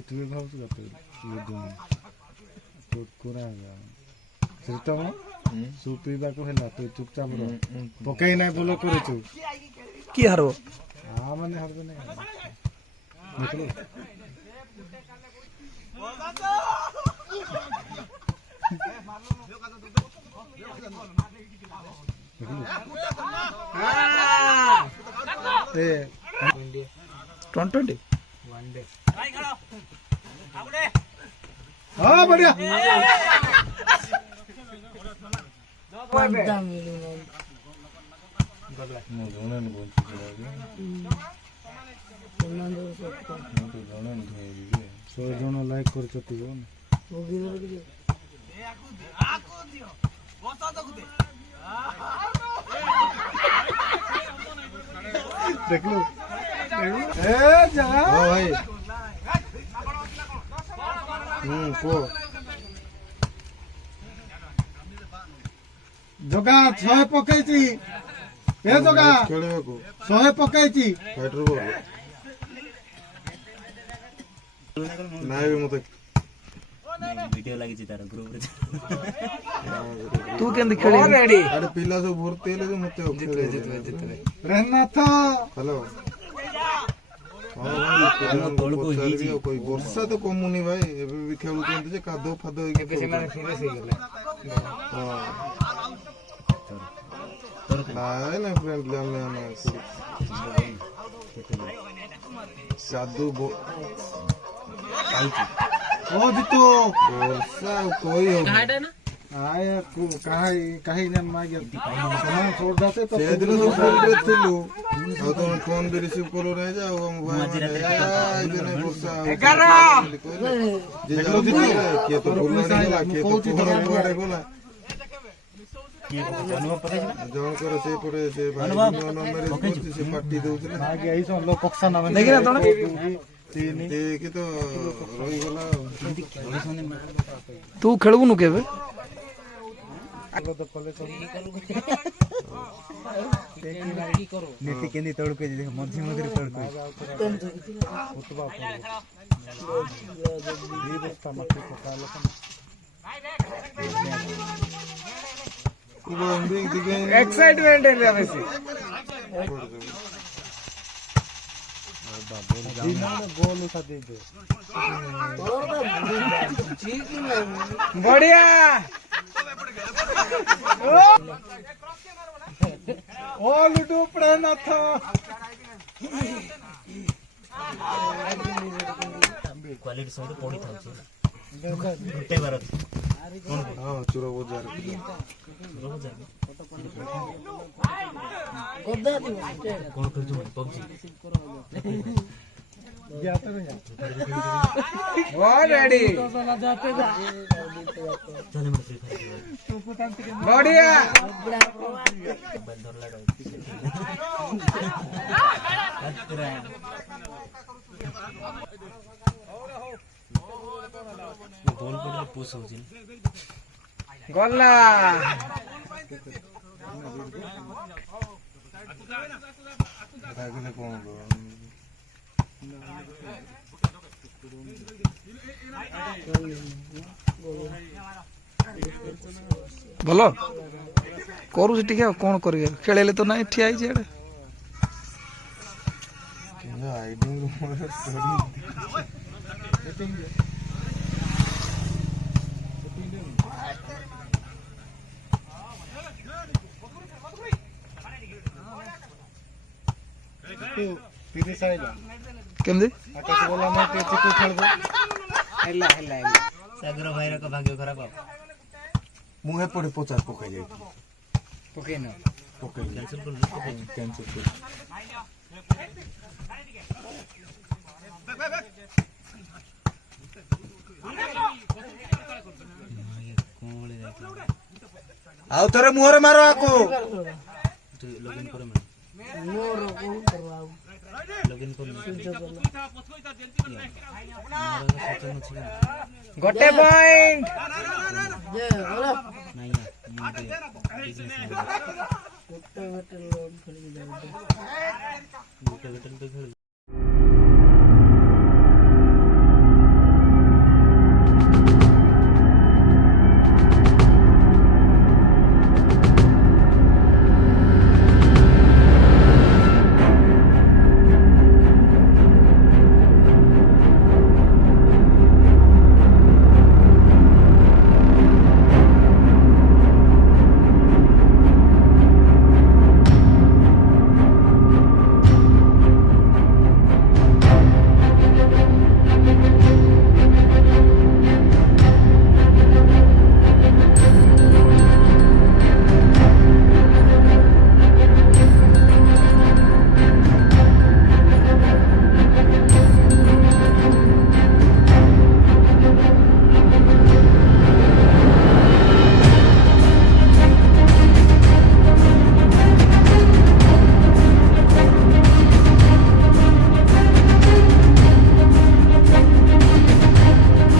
जितबे भाव से लुडु कुकुरा श्रीतम सुपीबा को हेला तू चुपचाप रह पकाई ना बोलो करे तू की हारबो हां माने हरबे नहीं देखलो ए 2020 वनडे हां बढ़िया जन लाइक कर देखलो ए जा भाई को जगा 100 पकाइची ए जगा खेलबो 100 पकाइची फाइटर बोल नाइ मते वीडियो लागी तार ग्रुप रे तू केंद खेली रेडी अरे पिला सब भरते ले मते जितवे रहनाथ हेलो कोई वर्षा तो कमुनी भाई एबे भी खेलु केंत जे कादो फादो के से माने सीरियस हो गेले हां ना फ्रेंडली हमने साधु बो ओ जितो वर्षा कोई हो कहाडे ना आया को काहे जन मागे सामान छोड़ जाते तो से दिन तो फोन पे थिलु और तो फोन भी रिसीव करो रह जाओ हम भाई जने वर्षा 11 जे जल्दी के तो बोल नहीं ला के तो बड़े बोला के अनुभव पता है जौन करे से पड़े से भाई नंबर से पार्टी दोउतले आगे आइसो लोग कक्षा ना देखि ना तोने देखि तो रही गला तू खेलबु नु केबे तो कॉलेज करो नेटी केंदी तोड़ के देख मझी मझी तोड़ के उतबा ये बस्ता मत पका लो वो अंबिंग दिखे एक्साइटमेंट है वैसे गोल उठा दे दो बढ़िया ओ लुडू पड़े ना था क्वालिटी सब पड़ी था गुटे बार हां चुरा वो जा रहा कोदा दी कौन कर जो पबजी जाते नहीं ओ रेडी चले मैं फ्री फायर बढ़िया बंदर लड़ो बॉल पड़े पुश हो जी गल्ला आगे कौन भलो करू से ठीक है कौन करिए खेलेले तो नहीं ठिया जे आईडी फिर साइला केमदी आकाश बोला मैं के चिकू खेलबो हेला सागर भाई का भाग्य खराब मुहे पड़े 50 पकाई जाई पके न पकाई कैंसिल कर कैंसिल कर आओ तोरे मुहरे मारो आको लॉगिन करो मैं मोर को करवाओ लॉगिन करो गोटे पॉइंट जे बोलो नहीं बिजनेस गोटे लोड कर दे गोटे तो खेल